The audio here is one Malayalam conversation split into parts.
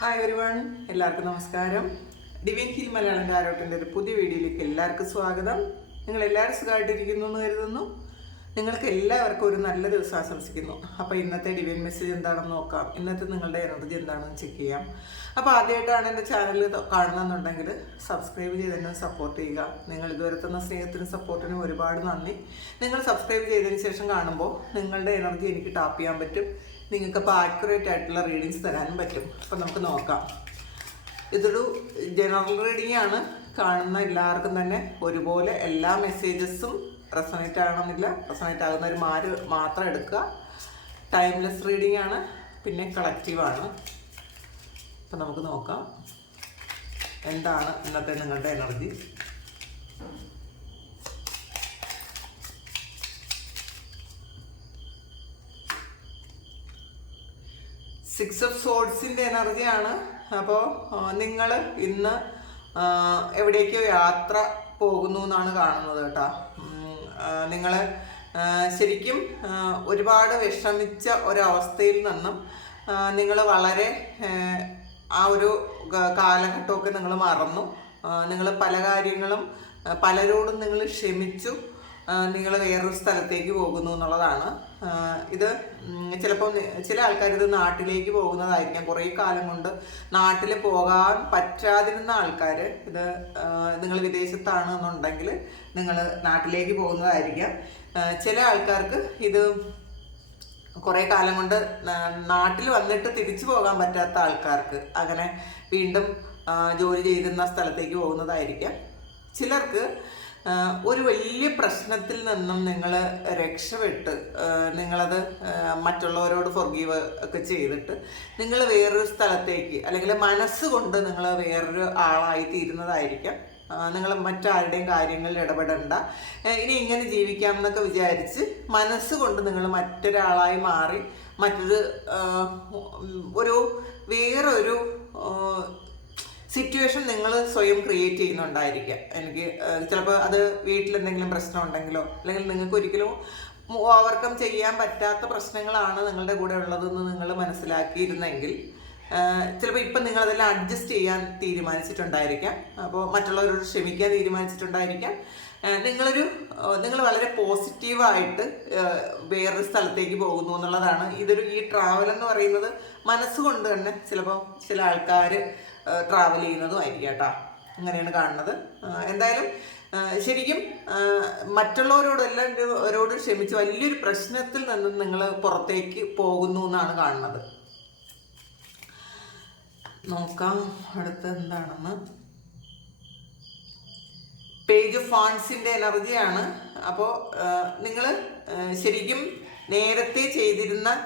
ഹായ് എവരിവൺ, എല്ലാവർക്കും നമസ്കാരം. ഡിവൈൻ ഹീൽ മലയാളം ടാരോട്ടിൻ്റെ ഒരു പുതിയ വീഡിയോയിലേക്ക് എല്ലാവർക്കും സ്വാഗതം. നിങ്ങൾ എല്ലാവരും സുഖമായിട്ടിരിക്കുന്നു എന്ന് കരുതുന്നു. നിങ്ങൾക്ക് എല്ലാവർക്കും ഒരു നല്ല ദിവസം ആശംസിക്കുന്നു. അപ്പോൾ ഇന്നത്തെ ഡിവൈൻ മെസ്സേജ് എന്താണെന്ന് നോക്കാം. ഇന്നത്തെ നിങ്ങളുടെ എനർജി എന്താണെന്ന് ചെക്ക് ചെയ്യാം. അപ്പോൾ ആദ്യമായിട്ടാണ് എൻ്റെ ചാനൽ കാണുന്നതെന്നുണ്ടെങ്കിൽ സബ്സ്ക്രൈബ് ചെയ്ത് എന്നെ സപ്പോർട്ട് ചെയ്യുക. നിങ്ങൾ ഇതുവരെ തന്ന സ്നേഹത്തിനും സപ്പോർട്ടിനും ഒരുപാട് നന്ദി. നിങ്ങൾ സബ്സ്ക്രൈബ് ചെയ്തതിന് ശേഷം കാണുമ്പോൾ നിങ്ങളുടെ എനർജി എനിക്ക് ടാപ്പ് ചെയ്യാൻ പറ്റും. നിങ്ങൾക്കപ്പോൾ ആക്യുറേറ്റ് ആയിട്ടുള്ള റീഡിങ്സ് തരാനും പറ്റും. അപ്പം നമുക്ക് നോക്കാം. ഇതൊരു ജനറൽ റീഡിംഗ് ആണ്. കാണുന്ന എല്ലാവർക്കും തന്നെ ഒരുപോലെ എല്ലാ മെസ്സേജസും റെസണേറ്റ് ആകണമെന്നില്ല. റെസണേറ്റ് ആകുന്നവർ മാത്രം എടുക്കുക. ടൈംലെസ് റീഡിംഗ് ആണ്, പിന്നെ കളക്റ്റീവാണ്. അപ്പം നമുക്ക് നോക്കാം എന്താണ് ഇന്നത്തെ നിങ്ങളുടെ എനർജി. സിക്സ് ഓഫ് സോഡ്സിൻ്റെ എനർജിയാണ്. അപ്പോൾ നിങ്ങൾ ഇന്ന് എവിടേക്കോ യാത്ര പോകുന്നു എന്നാണ് കാണുന്നത് കേട്ടോ. നിങ്ങൾ ശരിക്കും ഒരുപാട് വിഷമിച്ച ഒരവസ്ഥയിൽ നിന്നും നിങ്ങൾ വളരെ ആ ഒരു കാലഘട്ടമൊക്കെ നിങ്ങൾ മറന്നു. നിങ്ങൾ പല കാര്യങ്ങളും പലരോടും നിങ്ങൾ ക്ഷമിച്ചു. നിങ്ങൾ വേറൊരു സ്ഥലത്തേക്ക് പോകുന്നു എന്നുള്ളതാണ്. ഇത് ചിലപ്പോൾ ചില ആൾക്കാർ ഇത് നാട്ടിലേക്ക് പോകുന്നതായിരിക്കാം. കുറേ കാലം കൊണ്ട് നാട്ടിൽ പോകാൻ പറ്റാതിരുന്ന ആൾക്കാർ ഇത് നിങ്ങൾ വിദേശത്താണ് എന്നുണ്ടെങ്കിൽ നിങ്ങൾ നാട്ടിലേക്ക് പോകുന്നതായിരിക്കാം. ചില ആൾക്കാർക്ക് ഇത് കുറേ കാലം കൊണ്ട് നാട്ടിൽ വന്നിട്ട് തിരിച്ചു പോകാൻ പറ്റാത്ത ആൾക്കാർക്ക് അങ്ങനെ വീണ്ടും ജോലി ചെയ്തിരുന്ന സ്ഥലത്തേക്ക് പോകുന്നതായിരിക്കാം. ചിലർക്ക് ഒരു വലിയ പ്രശ്നത്തിൽ നിന്നും നിങ്ങൾ രക്ഷപ്പെട്ട് നിങ്ങളത് മറ്റുള്ളവരോട് ഫൊർഗീവ് ഒക്കെ ചെയ്തിട്ട് നിങ്ങൾ വേറൊരു സ്ഥലത്തേക്ക് അല്ലെങ്കിൽ മനസ്സുകൊണ്ട് നിങ്ങൾ വേറൊരു ആളായി തീരുന്നതായിരിക്കാം. നിങ്ങൾ മറ്റാരുടെയും കാര്യങ്ങളിൽ ഇടപെടേണ്ട, ഇനി ഇങ്ങനെ ജീവിക്കാം എന്നൊക്കെ വിചാരിച്ച് മനസ്സുകൊണ്ട് നിങ്ങൾ മറ്റൊരാളായി മാറി വേറൊരു സിറ്റുവേഷൻ നിങ്ങൾ സ്വയം ക്രിയേറ്റ് ചെയ്യുന്നുണ്ടായിരിക്കാം. എനിക്ക് ചിലപ്പോൾ അത് വീട്ടിലെന്തെങ്കിലും പ്രശ്നം ഉണ്ടെങ്കിലോ അല്ലെങ്കിൽ നിങ്ങൾക്ക് ഒരിക്കലും ഓവർകം ചെയ്യാൻ പറ്റാത്ത പ്രശ്നങ്ങളാണ് നിങ്ങളുടെ കൂടെ ഉള്ളതെന്ന് നിങ്ങൾ മനസ്സിലാക്കിയിരുന്നെങ്കിൽ ചിലപ്പോൾ ഇപ്പം നിങ്ങളതെല്ലാം അഡ്ജസ്റ്റ് ചെയ്യാൻ തീരുമാനിച്ചിട്ടുണ്ടായിരിക്കാം. അപ്പോൾ മറ്റുള്ളവരോട് ക്ഷമിക്കാൻ തീരുമാനിച്ചിട്ടുണ്ടായിരിക്കാം. നിങ്ങൾ വളരെ പോസിറ്റീവായിട്ട് വേറൊരു സ്ഥലത്തേക്ക് പോകുന്നു എന്നുള്ളതാണ്. ഈ ട്രാവൽ എന്ന് പറയുന്നത് മനസ്സുകൊണ്ട് തന്നെ ചിലപ്പോൾ ചില ആൾക്കാർ ട്രാവൽ ചെയ്യുന്നതും ആയിരിക്കും കേട്ടോ. അങ്ങനെയാണ് കാണുന്നത്. എന്തായാലും ശരിക്കും മറ്റുള്ളവരോട് ക്ഷമിച്ച് വലിയൊരു പ്രശ്നത്തിൽ നിന്നും നിങ്ങൾ പുറത്തേക്ക് പോകുന്നു എന്നാണ് കാണുന്നത്. നോക്കാം അടുത്ത എന്താണെന്ന്. പേജ് ഓഫ് ഫാൻസിൻ്റെ എനർജിയാണ്. അപ്പോൾ നിങ്ങൾ ശരിക്കും നേരത്തെ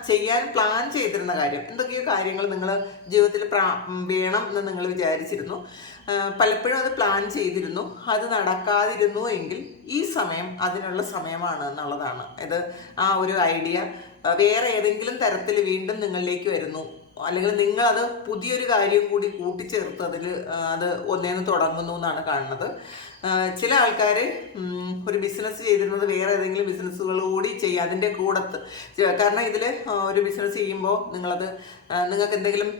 ചെയ്യാൻ പ്ലാൻ ചെയ്തിരുന്ന കാര്യം, എന്തൊക്കെയോ കാര്യങ്ങൾ നിങ്ങൾ ജീവിതത്തിൽ വേണം എന്ന് നിങ്ങൾ വിചാരിച്ചിരുന്നു. പലപ്പോഴും അത് പ്ലാൻ ചെയ്തിരുന്നു. അത് നടക്കാതിരുന്നു എങ്കിൽ ഈ സമയം അതിനുള്ള സമയമാണ് എന്നുള്ളതാണ്. ഇത് ആ ഒരു ഐഡിയ വേറെ ഏതെങ്കിലും തരത്തിൽ വീണ്ടും നിങ്ങളിലേക്ക് വരുന്നു, അല്ലെങ്കിൽ നിങ്ങളത് പുതിയൊരു കാര്യം കൂടി കൂട്ടിച്ചേർത്ത് അത് ഒന്നേന്ന് തുടങ്ങുന്നു എന്നാണ് കാണുന്നത്. ചില ആൾക്കാർ ഒരു ബിസിനസ് ചെയ്തിരുന്നത് വേറെ ഏതെങ്കിലും ബിസിനസ്സുകൾ കൂടി ചെയ്യുക അതിൻ്റെ കൂടത്ത്. കാരണം ഇതിൽ ഒരു ബിസിനസ് ചെയ്യുമ്പോൾ നിങ്ങൾക്ക് എന്തെങ്കിലും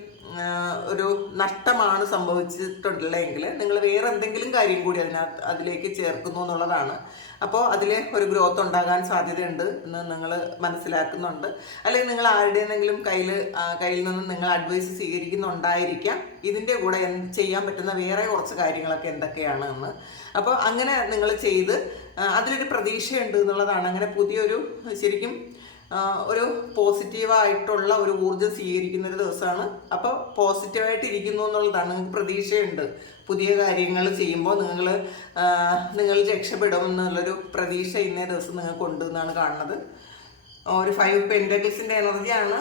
ഒരു നഷ്ടമാണ് സംഭവിച്ചിട്ടുള്ളതെങ്കിൽ നിങ്ങൾ വേറെ എന്തെങ്കിലും കാര്യം കൂടി അതിലേക്ക് ചേർക്കുന്നു എന്നുള്ളതാണ്. അപ്പോൾ അതിൽ ഒരു ഗ്രോത്ത് ഉണ്ടാകാൻ സാധ്യതയുണ്ട് എന്ന് നിങ്ങൾ മനസ്സിലാക്കുന്നുണ്ട്. അല്ലെങ്കിൽ നിങ്ങൾ ആരുടെയെങ്കിലും കയ്യിൽ നിന്നും നിങ്ങൾ അഡ്വൈസ് സ്വീകരിക്കുന്നുണ്ടായിരിക്കാം. ഇതിൻ്റെ കൂടെ ചെയ്യാൻ പറ്റുന്ന വേറെ കുറച്ച് കാര്യങ്ങളൊക്കെ എന്തൊക്കെയാണ് എന്ന്. അപ്പോൾ അങ്ങനെ നിങ്ങൾ ചെയ്ത് അതിലൊരു പ്രതീക്ഷയുണ്ട് എന്നുള്ളതാണ്. അങ്ങനെ പുതിയൊരു ശരിക്കും ഒരു പോസിറ്റീവായിട്ടുള്ള ഒരു ഊർജ്ജം സ്വീകരിക്കുന്നൊരു ദിവസമാണ്. അപ്പോൾ പോസിറ്റീവായിട്ട് ഇരിക്കുന്നു എന്നുള്ളതാണ്. നിങ്ങൾക്ക് പ്രതീക്ഷയുണ്ട്. പുതിയ കാര്യങ്ങൾ ചെയ്യുമ്പോൾ നിങ്ങൾ രക്ഷപ്പെടും എന്നുള്ളൊരു പ്രതീക്ഷ ഇന്നേ ദിവസം നിങ്ങൾക്കുണ്ട് എന്നാണ് കാണുന്നത്. ഒരു 5 പെൻറ്റക്കിൾസിൻ്റെ എനർജിയാണ്.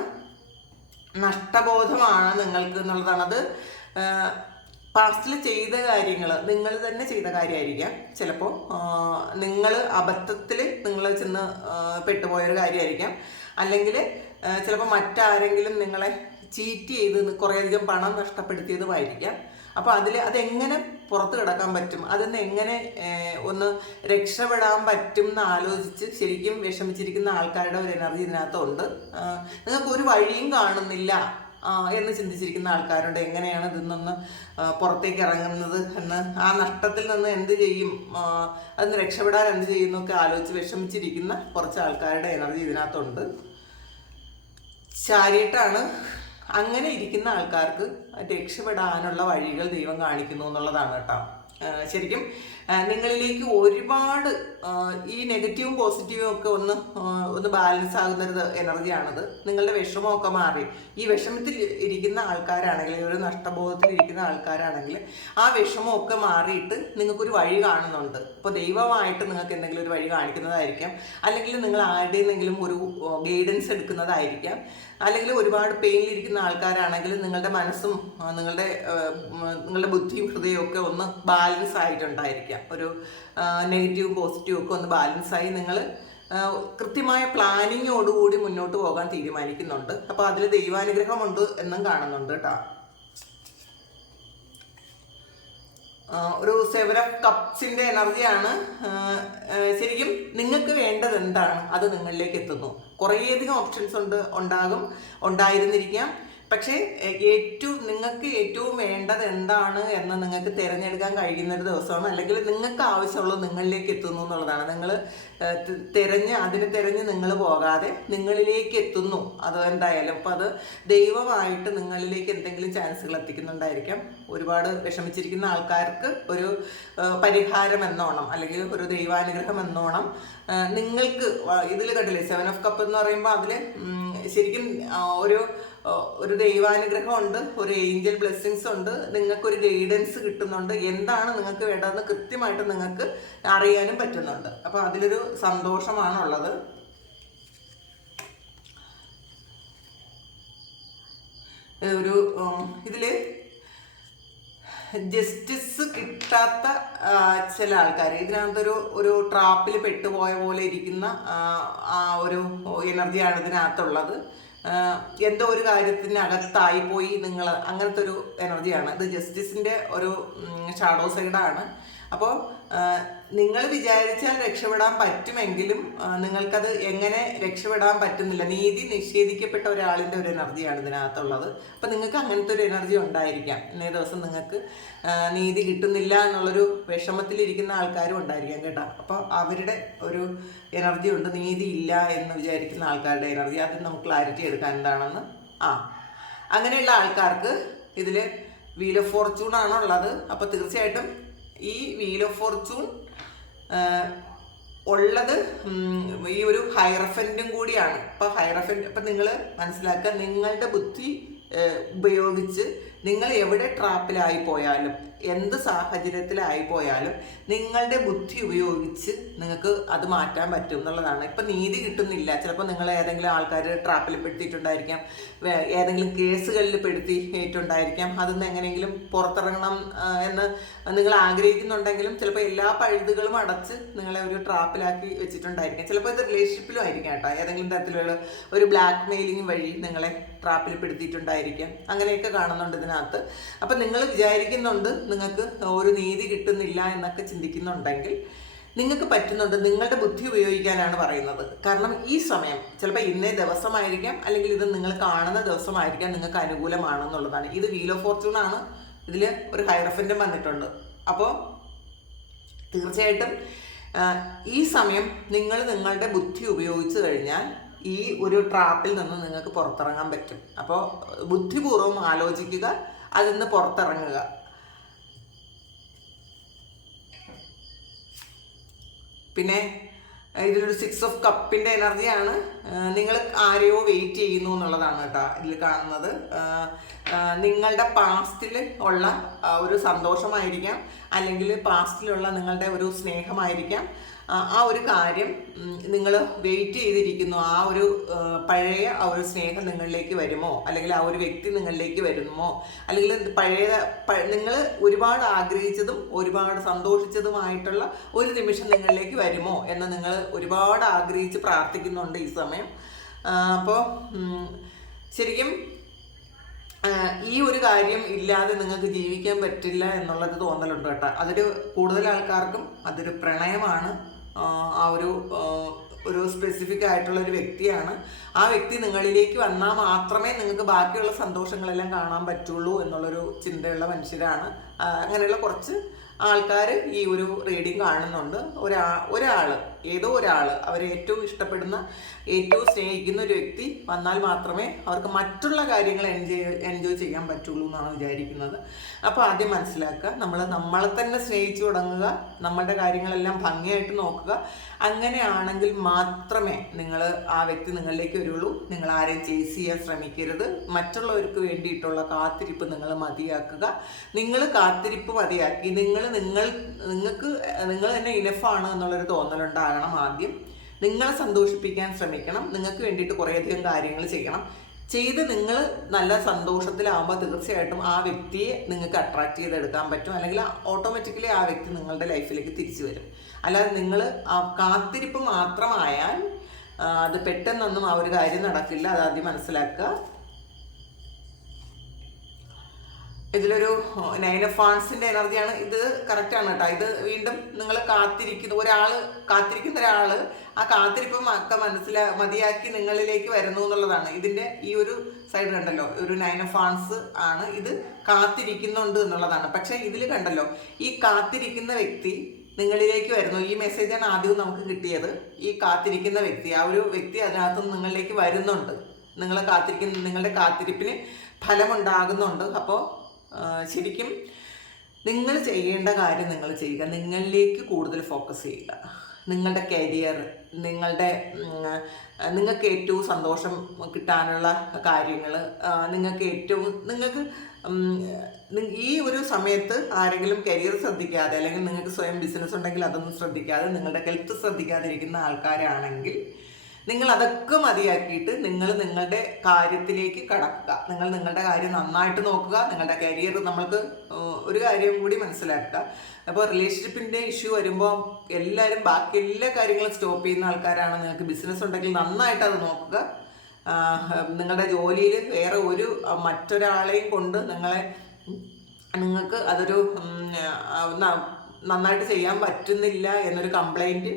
നഷ്ടബോധമാണ് നിങ്ങൾക്ക് എന്നുള്ളതാണ്. അത് പാസ്റ്റിൽ ചെയ്ത കാര്യങ്ങൾ നിങ്ങൾ തന്നെ ചെയ്ത കാര്യമായിരിക്കാം. ചിലപ്പോൾ നിങ്ങൾ അബദ്ധത്തിൽ നിങ്ങൾ ചെന്ന് പെട്ടുപോയൊരു കാര്യമായിരിക്കാം. അല്ലെങ്കിൽ ചിലപ്പോൾ മറ്റാരെങ്കിലും നിങ്ങളെ ചീറ്റ് ചെയ്ത് കുറേയധികം പണം നഷ്ടപ്പെടുത്തിയതുമായിരിക്കാം. അപ്പോൾ അതെങ്ങനെ പുറത്ത് കിടക്കാൻ പറ്റും, അതിൽ നിന്ന് എങ്ങനെ ഒന്ന് രക്ഷപ്പെടാൻ പറ്റും എന്ന് ആലോചിച്ച് ശരിക്കും വിഷമിച്ചിരിക്കുന്ന ആൾക്കാരുടെ ഒരു എനർജി ഇതിനകത്തുണ്ട്. നിങ്ങൾക്ക് ഒരു വഴിയും കാണുന്നില്ല എന്ന് ചിന്തിച്ചിരിക്കുന്ന ആൾക്കാരുണ്ട്. എങ്ങനെയാണ് ഇതിൽ നിന്ന് പുറത്തേക്ക് ഇറങ്ങുന്നത് എന്ന്, ആ നഷ്ടത്തിൽ നിന്ന് എന്ത് ചെയ്യും, അതിന് രക്ഷപ്പെടാൻ എന്ത് ചെയ്യുന്നൊക്കെ ആലോചിച്ച് വിഷമിച്ചിരിക്കുന്ന കുറച്ച് ആൾക്കാരുടെ എനർജി ഇതിനകത്തുണ്ട്. ചാരിയട്ടാണ്. അങ്ങനെ ഇരിക്കുന്ന ആൾക്കാർക്ക് രക്ഷപ്പെടാനുള്ള വഴികൾ ദൈവം കാണിക്കുന്നു എന്നുള്ളതാണ് കേട്ടോ. ശരിക്കും നിങ്ങളിലേക്ക് ഒരുപാട് ഈ നെഗറ്റീവും പോസിറ്റീവും ഒക്കെ ഒന്ന് ബാലൻസ് ആകുന്ന ഒരു എനർജിയാണത്. നിങ്ങളുടെ വിഷമമൊക്കെ മാറി ഈ വിഷമത്തിൽ ഇരിക്കുന്ന ആൾക്കാരാണെങ്കിൽ, ഒരു നഷ്ടബോധത്തിൽ ഇരിക്കുന്ന ആൾക്കാരാണെങ്കിൽ ആ വിഷമമൊക്കെ മാറിയിട്ട് നിങ്ങൾക്കൊരു വഴി കാണുന്നുണ്ട്. ഇപ്പോൾ ദൈവമായിട്ട് നിങ്ങൾക്ക് എന്തെങ്കിലും ഒരു വഴി കാണിക്കുന്നതായിരിക്കാം, അല്ലെങ്കിൽ നിങ്ങൾ ആരുടെയെങ്കിലും ഒരു ഗൈഡൻസ് എടുക്കുന്നതായിരിക്കാം, അല്ലെങ്കിൽ ഒരുപാട് പെയിനിലിരിക്കുന്ന ആൾക്കാരാണെങ്കിൽ നിങ്ങളുടെ മനസ്സും നിങ്ങളുടെ ബുദ്ധിയും ഹൃദയവും ഒക്കെ ഒന്ന് ബാലൻസ് ആയിട്ടുണ്ടായിരിക്കാം. ഒരു നെഗറ്റീവും പോസിറ്റീവും ഒക്കെ ഒന്ന് ബാലൻസായി നിങ്ങൾ കൃത്യമായ പ്ലാനിങ്ങോടുകൂടി മുന്നോട്ട് പോകാൻ തീരുമാനിക്കുന്നുണ്ട്. അപ്പോൾ അതിൽ ദൈവാനുഗ്രഹമുണ്ട് എന്നും കാണുന്നുണ്ട് കേട്ടോ. ഒരു 7 of Cupsന്റെ എനർജിയാണ്. ശരിക്കും നിങ്ങൾക്ക് വേണ്ടത് എന്താണ് അത് നിങ്ങളിലേക്ക് എത്തുന്നു. കുറേയധികം ഓപ്ഷൻസ് ഉണ്ടായിരുന്നിരിക്കാം. പക്ഷേ നിങ്ങൾക്ക് ഏറ്റവും വേണ്ടത് എന്താണ് എന്ന് നിങ്ങൾക്ക് തിരഞ്ഞെടുക്കാൻ കഴിയുന്ന ഒരു ദിവസമാണ്, അല്ലെങ്കിൽ നിങ്ങൾക്ക് ആവശ്യമുള്ളത് നിങ്ങളിലേക്ക് എത്തുന്നു എന്നുള്ളതാണ്. നിങ്ങൾ അതിനെ തിരഞ്ഞ് നിങ്ങൾ പോകാതെ നിങ്ങളിലേക്ക് എത്തുന്നു. അത് എന്തായാലും അപ്പം അത് ദൈവമായിട്ട് നിങ്ങളിലേക്ക് എന്തെങ്കിലും ചാൻസുകൾ എത്തിക്കുന്നുണ്ടായിരിക്കാം. ഒരുപാട് വിഷമിച്ചിരിക്കുന്ന ആൾക്കാർക്ക് ഒരു പരിഹാരം എന്നോണം, അല്ലെങ്കിൽ ഒരു ദൈവാനുഗ്രഹം എന്നോണം നിങ്ങൾക്ക് ഇതിൽ കണ്ടില്ലേ 7 of Cups എന്ന് പറയുമ്പോൾ അതിൽ ശരിക്കും ഒരു ദൈവാനുഗ്രഹം ഉണ്ട്, ഒരു ഏഞ്ചൽ ബ്ലെസ്സിങ്സ് ഉണ്ട്, നിങ്ങൾക്കൊരു ഗൈഡൻസ് കിട്ടുന്നുണ്ട്. എന്താണ് നിങ്ങൾക്ക് വേണ്ടതെന്ന് കൃത്യമായിട്ട് നിങ്ങൾക്ക് അറിയാനും പറ്റുന്നുണ്ട്. അപ്പോൾ അതിലൊരു സന്തോഷമാണുള്ളത്. ഇതിൽ ജസ്റ്റിസ് കിട്ടാത്ത ചില ആൾക്കാർ, ഇതിനകത്തൊരു ട്രാപ്പിൽ പെട്ടുപോയ പോലെ ഇരിക്കുന്ന ഒരു എനർജിയാണ് ഇതിനകത്തുള്ളത്. എന്തോ ഒരു കാര്യത്തിനകത്തായിപ്പോയി നിങ്ങൾ, അങ്ങനത്തെ ഒരു എനർജിയാണ് ഇത്. ജസ്റ്റിസിൻ്റെ ഒരു ഷാഡോ സൈഡാണ്. അപ്പോൾ നിങ്ങൾ വിചാരിച്ചാൽ രക്ഷപ്പെടാൻ പറ്റുമെങ്കിലും നിങ്ങൾക്കത് എങ്ങനെ രക്ഷപ്പെടാൻ പറ്റുന്നില്ല. നീതി നിഷേധിക്കപ്പെട്ട ഒരാളിൻ്റെ ഒരു എനർജിയാണ് ഇതിനകത്തുള്ളത്. അപ്പം നിങ്ങൾക്ക് അങ്ങനത്തെ ഒരു എനർജി ഉണ്ടായിരിക്കാം. ഇന്നേ ദിവസം നിങ്ങൾക്ക് നീതി കിട്ടുന്നില്ല എന്നുള്ളൊരു വിഷമത്തിലിരിക്കുന്ന ആൾക്കാരും ഉണ്ടായിരിക്കാം കേട്ടോ. അപ്പോൾ അവരുടെ ഒരു എനർജി ഉണ്ട്, നീതി ഇല്ല എന്ന് വിചാരിക്കുന്ന ആൾക്കാരുടെ എനർജി. അത് നമുക്ക് ക്ലാരിറ്റി എടുക്കാൻ എന്താണെന്ന്. അങ്ങനെയുള്ള ആൾക്കാർക്ക് ഇതിൽ വീൽ ഓഫ് ഫോർച്യൂൺ ആണുള്ളത്. അപ്പോൾ തീർച്ചയായിട്ടും ഈ വീൽ ഓഫ് ഫോർച്യൂൺ ഉള്ളത് ഈ ഒരു ഹൈറഫൻറ്റും കൂടിയാണ്. അപ്പം നിങ്ങൾ മനസ്സിലാക്കുക, നിങ്ങളുടെ ബുദ്ധി ഉപയോഗിച്ച് നിങ്ങൾ എവിടെ ട്രാപ്പിലായി പോയാലും, എന്ത് സാഹചര്യത്തിലായി പോയാലും നിങ്ങളുടെ ബുദ്ധി ഉപയോഗിച്ച് നിങ്ങൾക്ക് അത് മാറ്റാൻ പറ്റും എന്നുള്ളതാണ്. ഇപ്പം നീതി കിട്ടുന്നില്ല, ചിലപ്പോൾ നിങ്ങൾ ഏതെങ്കിലും ആൾക്കാർ ട്രാപ്പിൽ പെടുത്തിയിട്ടുണ്ടായിരിക്കാം, ഏതെങ്കിലും കേസുകളിൽ പെടുത്തിയിട്ടുണ്ടായിരിക്കാം. അതിന്ന് എങ്ങനെയെങ്കിലും പുറത്തിറങ്ങണം എന്ന് നിങ്ങൾ ആഗ്രഹിക്കുന്നുണ്ടെങ്കിലും ചിലപ്പോൾ എല്ലാ പഴുതുകളും അടച്ച് നിങ്ങളെ ഒരു ട്രാപ്പിലാക്കി വെച്ചിട്ടുണ്ടായിരിക്കാം. ചിലപ്പോൾ ഇത് റിലേഷൻഷിപ്പിലും ആയിരിക്കാം കേട്ടോ. ഏതെങ്കിലും തരത്തിലുള്ള ഒരു ബ്ലാക്ക് മെയിലിംഗ് വഴി നിങ്ങളെ ട്രാപ്പിൽ പെടുത്തിയിട്ടുണ്ടായിരിക്കാം. അങ്ങനെയൊക്കെ കാണുന്നുണ്ട് ഇതിനകത്ത്. അപ്പം നിങ്ങൾ വിചാരിക്കുന്നുണ്ട് നിങ്ങൾക്ക് ഒരു നീതി കിട്ടുന്നില്ല എന്നൊക്കെ ചിന്തിക്കുന്നുണ്ടെങ്കിൽ നിങ്ങൾക്ക് പറ്റുന്നുണ്ട്. നിങ്ങളുടെ ബുദ്ധി ഉപയോഗിക്കാനാണ് പറയുന്നത്. കാരണം ഈ സമയം ചിലപ്പോൾ ഇന്നേ ദിവസമായിരിക്കാം, അല്ലെങ്കിൽ ഇത് നിങ്ങൾ കാണുന്ന ദിവസമായിരിക്കാം നിങ്ങൾക്ക് അനുകൂലമാണെന്നുള്ളതാണ്. ഇത് വീൽ ഓഫ് ഫോർച്യൂൺ ആണ്. ഇതിൽ ഒരു ഹൈറഫൻറ്റും വന്നിട്ടുണ്ട്. അപ്പോൾ തീർച്ചയായിട്ടും ഈ സമയം നിങ്ങൾ നിങ്ങളുടെ ബുദ്ധി ഉപയോഗിച്ച് കഴിഞ്ഞാൽ ഈ ഒരു ട്രാപ്പിൽ നിന്ന് നിങ്ങൾക്ക് പുറത്തിറങ്ങാൻ പറ്റും. അപ്പോൾ ബുദ്ധിപൂർവ്വം ആലോചിക്കുക, അതിൽ നിന്ന് പുറത്തിറങ്ങുക. പിന്നെ ഇതിലൊരു 6 of Cupന്റെ എനർജിയാണ്. നിങ്ങൾ ആരെയോ വെയിറ്റ് ചെയ്യുന്നു എന്നുള്ളതാണ് കേട്ടോ ഇതിൽ കാണുന്നത്. നിങ്ങളുടെ പാസ്റ്റിൽ ഉള്ള ഒരു സന്തോഷമായിരിക്കാം, അല്ലെങ്കിൽ പാസ്റ്റിലുള്ള നിങ്ങളുടെ ഒരു സ്നേഹമായിരിക്കാം. ആ ഒരു കാര്യം നിങ്ങൾ വെയിറ്റ് ചെയ്തിരിക്കുന്നു. ആ ഒരു പഴയ ആ ഒരു സ്നേഹം നിങ്ങളിലേക്ക് വരുമോ, അല്ലെങ്കിൽ ആ ഒരു വ്യക്തി നിങ്ങളിലേക്ക് വരുമോ, അല്ലെങ്കിൽ നിങ്ങൾ ഒരുപാട് ആഗ്രഹിച്ചതും ഒരുപാട് സന്തോഷിച്ചതുമായിട്ടുള്ള ഒരു നിമിഷം നിങ്ങളിലേക്ക് വരുമോ എന്ന് നിങ്ങൾ ഒരുപാട് ആഗ്രഹിച്ച് പ്രാർത്ഥിക്കുന്നുണ്ട് ഈ സമയം. അപ്പോൾ ശരിക്കും ഈ ഒരു കാര്യം ഇല്ലാതെ നിങ്ങൾക്ക് ജീവിക്കാൻ പറ്റില്ല എന്നുള്ളത് തോന്നലുണ്ട് കേട്ടോ. അതൊരു കൂടുതൽ ആൾക്കാർക്കും അതൊരു പ്രണയമാണ്. ആ ഒരു ഒരു സ്പെസിഫിക് ആയിട്ടുള്ള ഒരു വ്യക്തിയാണ്. ആ വ്യക്തി നിങ്ങളിലേക്ക് വന്നാൽ മാത്രമേ നിങ്ങൾക്ക് ബാക്കിയുള്ള സന്തോഷങ്ങളെല്ലാം കാണാൻ പറ്റുള്ളൂ എന്നുള്ളൊരു ചിന്തയുള്ള മനുഷ്യരാണ്. അങ്ങനെയുള്ള കുറച്ച് ആൾക്കാർ ഈ ഒരു റീഡിങ് കാണുന്നുണ്ട്. ഏതോ ഒരാൾ അവരെ ഏറ്റവും ഇഷ്ടപ്പെടുന്ന, ഏറ്റവും സ്നേഹിക്കുന്ന ഒരു വ്യക്തി വന്നാൽ മാത്രമേ അവർക്ക് മറ്റുള്ള കാര്യങ്ങൾ എൻജോയ് ചെയ്യാൻ പറ്റുള്ളൂ എന്നാണ് വിചാരിക്കുന്നത്. അപ്പോൾ ആദ്യം മനസ്സിലാക്കുക, നമ്മളെ തന്നെ സ്നേഹിച്ചു തുടങ്ങുക, നമ്മളുടെ കാര്യങ്ങളെല്ലാം ഭംഗിയായിട്ട് നോക്കുക. അങ്ങനെയാണെങ്കിൽ മാത്രമേ ആ വ്യക്തി നിങ്ങളിലേക്ക് വരുള്ളൂ. നിങ്ങൾ ആരെയും ചേസ് ചെയ്യാൻ ശ്രമിക്കരുത്. മറ്റുള്ളവർക്ക് വേണ്ടിയിട്ടുള്ള കാത്തിരിപ്പ് നിങ്ങൾ മതിയാക്കുക. നിങ്ങൾ കാത്തിരിപ്പ് മതിയാക്കി നിങ്ങൾക്ക് തന്നെ ഇനഫാണ് എന്നുള്ളൊരു തോന്നലുണ്ടാകണം. ആദ്യം നിങ്ങളെ സന്തോഷിപ്പിക്കാൻ ശ്രമിക്കണം. നിങ്ങൾക്ക് വേണ്ടിയിട്ട് കുറേയധികം കാര്യങ്ങൾ ചെയ്യണം. നിങ്ങൾ നല്ല സന്തോഷത്തിലാവുമ്പോൾ തീർച്ചയായിട്ടും ആ വ്യക്തിയെ നിങ്ങൾക്ക് അട്രാക്ട് ചെയ്തെടുക്കാൻ പറ്റും. അല്ലെങ്കിൽ ഓട്ടോമാറ്റിക്കലി ആ വ്യക്തി നിങ്ങളുടെ ലൈഫിലേക്ക് തിരിച്ചു വരും. അല്ലാതെ നിങ്ങൾ കാത്തിരിപ്പ് മാത്രമായാൽ അത് പെട്ടെന്നൊന്നും ആ ഒരു കാര്യം നടക്കില്ല. അതാദ്യം മനസ്സിലാക്കുക. ഇതിലൊരു 9 ഓഫ് വാൻഡ്സിന്റെ എനർജിയാണ്. ഇത് കറക്റ്റാണ് കേട്ടോ. ഇത് വീണ്ടും നിങ്ങൾ കാത്തിരിക്കുന്ന ഒരാള് ആ കാത്തിരിപ്പം ഒക്കെ മതിയാക്കി നിങ്ങളിലേക്ക് വരുന്നു എന്നുള്ളതാണ്. ഇതിന്റെ ഈ ഒരു സൈഡ് കണ്ടല്ലോ, ഒരു 9 ഓഫ് വാൻഡ്സ് ആണ്. ഇത് കാത്തിരിക്കുന്നുണ്ട് എന്നുള്ളതാണ്. പക്ഷെ ഇതിൽ കണ്ടല്ലോ, ഈ കാത്തിരിക്കുന്ന വ്യക്തി നിങ്ങളിലേക്ക് വരുന്നു. ഈ മെസ്സേജാണ് ആദ്യവും നമുക്ക് കിട്ടിയത്. ഈ കാത്തിരിക്കുന്ന വ്യക്തി, ആ ഒരു വ്യക്തി അതിനകത്ത് നിങ്ങളിലേക്ക് വരുന്നുണ്ട്. നിങ്ങളുടെ കാത്തിരിപ്പിന് ഫലമുണ്ടാകുന്നുണ്ട്. അപ്പോൾ ശരിക്കും നിങ്ങൾ ചെയ്യേണ്ട കാര്യം നിങ്ങൾ ചെയ്യുക. നിങ്ങളിലേക്ക് കൂടുതൽ ഫോക്കസ് ചെയ്യുക. നിങ്ങളുടെ കരിയർ, നിങ്ങൾക്ക് ഏറ്റവും സന്തോഷം കിട്ടാനുള്ള കാര്യങ്ങൾ, നിങ്ങൾക്ക് ഈ ഒരു സമയത്ത് ആരെങ്കിലും കരിയർ ശ്രദ്ധിക്കാതെ, അല്ലെങ്കിൽ നിങ്ങൾക്ക് സ്വയം ബിസിനസ് ഉണ്ടെങ്കിൽ അതൊന്നും ശ്രദ്ധിക്കാതെ, നിങ്ങളുടെ ഹെൽത്ത് ശ്രദ്ധിക്കാതിരിക്കുന്ന ആൾക്കാരാണെങ്കിൽ നിങ്ങൾ അതൊക്കെ മതിയാക്കിയിട്ട് നിങ്ങളുടെ കാര്യത്തിലേക്ക് കടക്കുക. നിങ്ങളുടെ കാര്യം നന്നായിട്ട് നോക്കുക. നിങ്ങളുടെ കരിയർ, നമ്മൾക്ക് ഒരു കാര്യം കൂടി മനസ്സിലാക്കുക. അപ്പോൾ റിലേഷൻഷിപ്പിൻ്റെ ഇഷ്യൂ വരുമ്പോൾ എല്ലാവരും ബാക്കി എല്ലാ കാര്യങ്ങളും സ്റ്റോപ്പ് ചെയ്യുന്ന ആൾക്കാരാണ്. നിങ്ങൾക്ക് ബിസിനസ് ഉണ്ടെങ്കിൽ നന്നായിട്ട് അത് നോക്കുക. നിങ്ങളുടെ ജോലിയിൽ വേറെ മറ്റൊരാളെയും കൊണ്ട് നിങ്ങൾക്ക് അതൊരു നന്നായിട്ട് ചെയ്യാൻ പറ്റുന്നില്ല എന്നൊരു കംപ്ലൈൻറ്റ്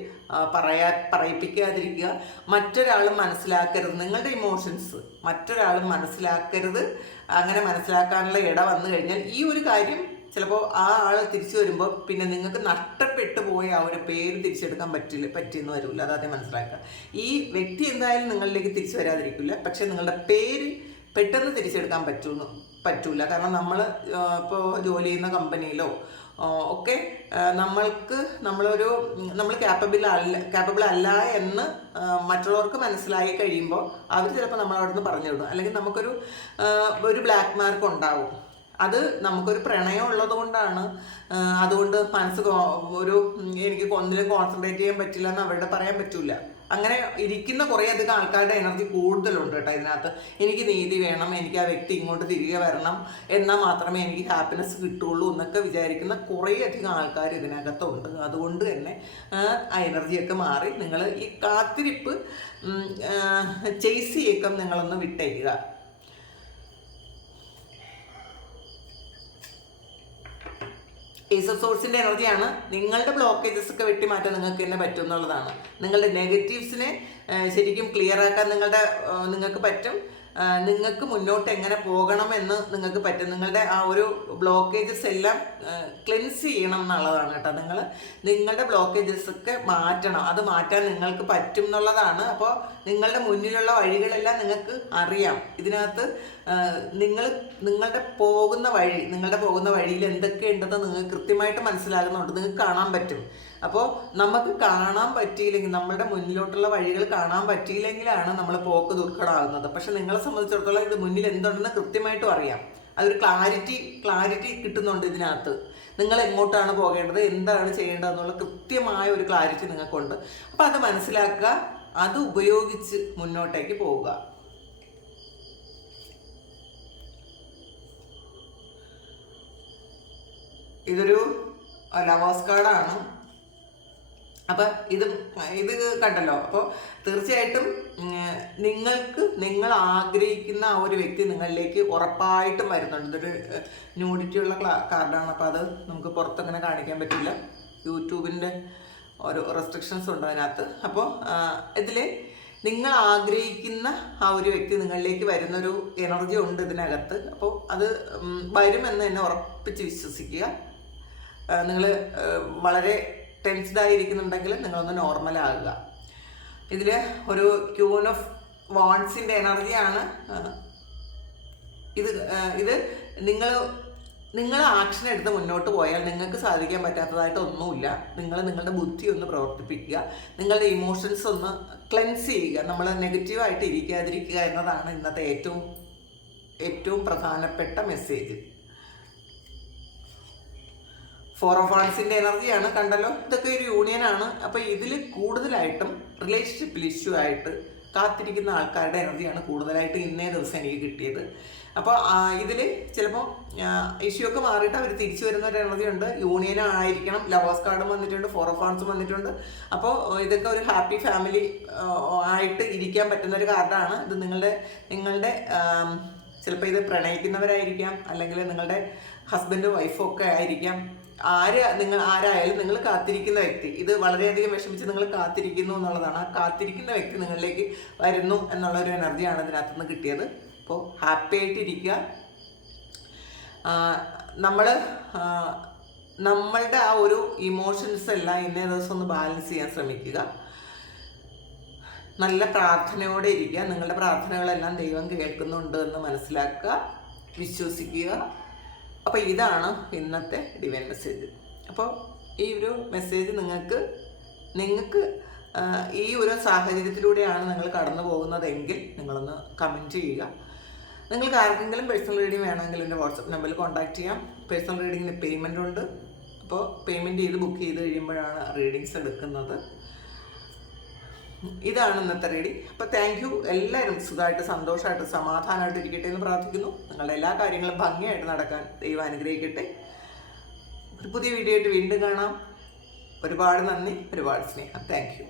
പറയിപ്പിക്കാതിരിക്കുക. മറ്റൊരാളും മനസ്സിലാക്കരുത് നിങ്ങളുടെ ഇമോഷൻസ്. മറ്റൊരാളും മനസ്സിലാക്കരുത്. അങ്ങനെ മനസ്സിലാക്കാനുള്ള ഇട വന്നു കഴിഞ്ഞാൽ ഈ ഒരു കാര്യം ചിലപ്പോൾ ആ ആൾ തിരിച്ചു വരുമ്പോൾ പിന്നെ നിങ്ങൾക്ക് നഷ്ടപ്പെട്ടു പോയ ആ ഒരു പേര് തിരിച്ചെടുക്കാൻ പറ്റിയെന്ന് വരില്ല. അതാദ്യം മനസ്സിലാക്കുക. ഈ വ്യക്തി എന്തായാലും നിങ്ങളിലേക്ക് തിരിച്ചു വരാതിരിക്കില്ല. പക്ഷെ നിങ്ങളുടെ പേര് പെട്ടെന്ന് തിരിച്ചെടുക്കാൻ പറ്റൂല. കാരണം ഇപ്പോൾ ജോലി ചെയ്യുന്ന കമ്പനിയിലോ ഒക്കെ നമ്മൾ ക്യാപ്പബിൾ അല്ല എന്ന് മറ്റുള്ളവർക്ക് മനസ്സിലായി കഴിയുമ്പോൾ അവർ ചിലപ്പോൾ നമ്മളവിടെ നിന്ന് പറഞ്ഞു വിടും. അല്ലെങ്കിൽ നമുക്കൊരു ബ്ലാക്ക് മാർക്ക് ഉണ്ടാവും. അത് നമുക്കൊരു പ്രണയം ഉള്ളത് കൊണ്ടാണ്. അതുകൊണ്ട് എനിക്ക് ഒന്നിലും കോൺസെൻട്രേറ്റ് ചെയ്യാൻ പറ്റില്ല എന്ന് അവരുടെ പറയാൻ പറ്റൂല. അങ്ങനെ ഇരിക്കുന്ന കുറേയധികം ആൾക്കാരുടെ എനർജി കൂടുതലുണ്ട് കേട്ടോ ഇതിനകത്ത്. എനിക്ക് നീതി വേണം, എനിക്ക് ആ വ്യക്തി ഇങ്ങോട്ട് തിരികെ വരണം, എന്നാൽ മാത്രമേ എനിക്ക് ഹാപ്പിനെസ് കിട്ടുള്ളൂ എന്നൊക്കെ വിചാരിക്കുന്ന കുറേയധികം ആൾക്കാർ ഇതിനകത്തുണ്ട്. അതുകൊണ്ട് തന്നെ ആ എനർജിയൊക്കെ മാറി നിങ്ങൾ ഈ കാത്തിരിപ്പ് ചേസ് ചെയ്യേക്കം നിങ്ങളൊന്ന് വിട്ടേക്കുക. ഏസ് ഓഫ് സോഴ്സിൻ്റെ എനർജിയാണ്. നിങ്ങളുടെ ബ്ലോക്കേജസ് ഒക്കെ വെട്ടിമാറ്റാൻ നിങ്ങൾക്ക് തന്നെ പറ്റും എന്നുള്ളതാണ്. നിങ്ങളുടെ നെഗറ്റീവ്സിനെ ശരിക്കും ക്ലിയർ ആക്കാൻ നിങ്ങൾക്ക് പറ്റും. നിങ്ങൾക്ക് മുന്നോട്ട് എങ്ങനെ പോകണമെന്ന് നിങ്ങൾക്ക് പറ്റും. നിങ്ങളുടെ ആ ഒരു ബ്ലോക്കേജസ് എല്ലാം ക്ലെൻസ് ചെയ്യണം എന്നുള്ളതാണ് കേട്ടോ. നിങ്ങളുടെ ബ്ലോക്കേജസ് ഒക്കെ മാറ്റണം. അത് മാറ്റാൻ നിങ്ങൾക്ക് പറ്റും എന്നുള്ളതാണ്. അപ്പോൾ നിങ്ങളുടെ മുന്നിലുള്ള വഴികളെല്ലാം നിങ്ങൾക്ക് അറിയാം. ഇതിനകത്ത് നിങ്ങളുടെ പോകുന്ന വഴിയിൽ എന്തൊക്കെയുണ്ടെന്ന് നിങ്ങൾക്ക് കൃത്യമായിട്ട് മനസ്സിലാകുന്നുണ്ട്. നിങ്ങൾക്ക് കാണാൻ പറ്റും. അപ്പോൾ നമുക്ക് കാണാൻ പറ്റിയില്ലെങ്കിൽ, നമ്മളുടെ മുന്നിലോട്ടുള്ള വഴികൾ കാണാൻ പറ്റിയില്ലെങ്കിലാണ് നമ്മൾ പോക്ക് ദുർഘടമാകുന്നത്. പക്ഷെ നിങ്ങളെ സംബന്ധിച്ചിടത്തോളം ഇത് മുന്നിൽ എന്തുണ്ടെന്ന് കൃത്യമായിട്ടും അറിയാം. അതൊരു ക്ലാരിറ്റി കിട്ടുന്നുണ്ട് ഇതിനകത്ത്. നിങ്ങൾ എങ്ങോട്ടാണ് പോകേണ്ടത്, എന്താണ് ചെയ്യേണ്ടതെന്നുള്ള കൃത്യമായ ഒരു ക്ലാരിറ്റി നിങ്ങൾക്കുണ്ട്. അപ്പോൾ അത് മനസ്സിലാക്കുക, അത് ഉപയോഗിച്ച് മുന്നോട്ടേക്ക് പോവുക. ഇതൊരു ലവേഴ്സ് കാർഡാണ്. അപ്പം ഇത് കണ്ടല്ലോ. അപ്പോൾ തീർച്ചയായിട്ടും നിങ്ങൾ ആഗ്രഹിക്കുന്ന ആ ഒരു വ്യക്തി നിങ്ങളിലേക്ക് ഉറപ്പായിട്ടും വരുന്നുണ്ട്. ഇതൊരു ന്യൂഡിറ്റി ഉള്ള കാർഡാണ്. അപ്പോൾ അത് നമുക്ക് പുറത്തങ്ങനെ കാണിക്കാൻ പറ്റില്ല. യൂട്യൂബിൻ്റെ ഓരോ റെസ്ട്രിക്ഷൻസ് ഉണ്ട് അതിനകത്ത്. അപ്പോൾ ഇതിൽ നിങ്ങൾ ആഗ്രഹിക്കുന്ന ആ ഒരു വ്യക്തി നിങ്ങളിലേക്ക് വരുന്നൊരു എനർജി ഉണ്ട് ഇതിനകത്ത്. അപ്പോൾ അത് വരുമെന്ന് തന്നെ ഉറപ്പിച്ച് വിശ്വസിക്കുക. നിങ്ങൾ വളരെ ടെൻസ്ഡായിരിക്കുന്നുണ്ടെങ്കിൽ നിങ്ങളൊന്ന് നോർമലാകുക. ഇതിൽ ഒരു ക്യൂൻ ഓഫ് വാൺസിൻ്റെ എനർജിയാണ്. ഇത് നിങ്ങൾ ആക്ഷൻ എടുത്ത് മുന്നോട്ട് പോയാൽ നിങ്ങൾക്ക് സാധിക്കാൻ പറ്റാത്തതായിട്ട് ഒന്നുമില്ല. നിങ്ങളുടെ ബുദ്ധി ഒന്ന് പ്രവർത്തിപ്പിക്കുക, നിങ്ങളുടെ ഇമോഷൻസ് ഒന്ന് ക്ലെൻസ് ചെയ്യുക. നമ്മൾ നെഗറ്റീവായിട്ട് ഇരിക്കാതിരിക്കുക എന്നതാണ് ഇന്നത്തെ ഏറ്റവും പ്രധാനപ്പെട്ട മെസ്സേജ്. 4 ഓഫ് വാൺസിൻ്റെ എനർജിയാണ്, കണ്ടല്ലോ. ഇതൊക്കെ ഒരു യൂണിയനാണ്. അപ്പോൾ ഇതിൽ കൂടുതലായിട്ടും റിലേഷൻഷിപ്പിൽ ഇഷ്യൂ ആയിട്ട് കാത്തിരിക്കുന്ന ആൾക്കാരുടെ എനർജിയാണ് കൂടുതലായിട്ട് ഇന്നേ ദിവസം എനിക്ക് കിട്ടിയത്. അപ്പോൾ ഇതിൽ ചിലപ്പോൾ ഇഷ്യൂ ഒക്കെ മാറിയിട്ട് അവർ തിരിച്ചു വരുന്ന ഒരു എനർജി ഉണ്ട്. യൂണിയൻ ആയിരിക്കണം. ലവേഴ്സ് കാർഡും വന്നിട്ടുണ്ട്, 4 ഓഫ് വാൺസും വന്നിട്ടുണ്ട്. അപ്പോൾ ഇതൊക്കെ ഒരു ഹാപ്പി ഫാമിലി ആയിട്ട് ഇരിക്കാൻ പറ്റുന്ന ഒരു കാർഡാണ്. ഇത് നിങ്ങളുടെ ചിലപ്പോൾ ഇത് പ്രണയിക്കുന്നവരായിരിക്കാം, അല്ലെങ്കിൽ നിങ്ങളുടെ ഹസ്ബൻഡും വൈഫും ഒക്കെ ആയിരിക്കാം. ആരായാലും നിങ്ങൾ കാത്തിരിക്കുന്ന വ്യക്തി, ഇത് വളരെയധികം വിഷമിച്ച് നിങ്ങൾ കാത്തിരിക്കുന്നു എന്നുള്ളതാണ്. ആ കാത്തിരിക്കുന്ന വ്യക്തി നിങ്ങളിലേക്ക് വരുന്നു എന്നുള്ളൊരു എനർജിയാണ് ഇതിനകത്തുനിന്ന് കിട്ടിയത്. അപ്പോൾ ഹാപ്പി ആയിട്ടിരിക്കുക. നമ്മളുടെ ആ ഒരു ഇമോഷൻസ് എല്ലാം ഇന്നേ ദിവസം ഒന്ന് ബാലൻസ് ചെയ്യാൻ ശ്രമിക്കുക. നല്ല പ്രാർത്ഥനയോടെ ഇരിക്കുക. നിങ്ങളുടെ പ്രാർത്ഥനകളെല്ലാം ദൈവം കേൾക്കുന്നുണ്ട് എന്ന് മനസ്സിലാക്കുക, വിശ്വസിക്കുക. അപ്പോൾ ഇതാണ് ഇന്നത്തെ ഡിവൈൻ മെസ്സേജ്. അപ്പോൾ ഈ ഒരു മെസ്സേജ് നിങ്ങൾക്ക് ഈ ഒരു സാഹചര്യത്തിലൂടെയാണ് നിങ്ങൾ കടന്നു പോകുന്നതെങ്കിൽ നിങ്ങളൊന്ന് കമൻറ്റ് ചെയ്യുക. നിങ്ങൾക്ക് ആർക്കെങ്കിലും പേഴ്സണൽ റീഡിംഗ് വേണമെങ്കിൽ എൻ്റെ വാട്സപ്പ് നമ്പറിൽ കോൺടാക്റ്റ് ചെയ്യാം. പേഴ്സണൽ റീഡിങ്ങിന് പേയ്മെൻ്റ് ഉണ്ട്. അപ്പോൾ പേയ്മെൻറ്റ് ചെയ്ത് ബുക്ക് ചെയ്ത് കഴിയുമ്പോഴാണ് റീഡിങ്സ് എടുക്കുന്നത്. ഇതാണ് ഇന്നത്തെ റീഡിങ്. അപ്പോൾ താങ്ക് യു. എല്ലാവരും സുഖമായിട്ട് സന്തോഷമായിട്ട് സമാധാനമായിട്ട് ഇരിക്കട്ടെ എന്ന് പ്രാർത്ഥിക്കുന്നു. നിങ്ങളുടെ എല്ലാ കാര്യങ്ങളും ഭംഗിയായിട്ട് നടക്കാൻ ദൈവം അനുഗ്രഹിക്കട്ടെ. ഒരു പുതിയ വീഡിയോ ആയിട്ട് വീണ്ടും കാണാം. ഒരുപാട് നന്ദി, ഒരുപാട് സ്നേഹം. Thank you.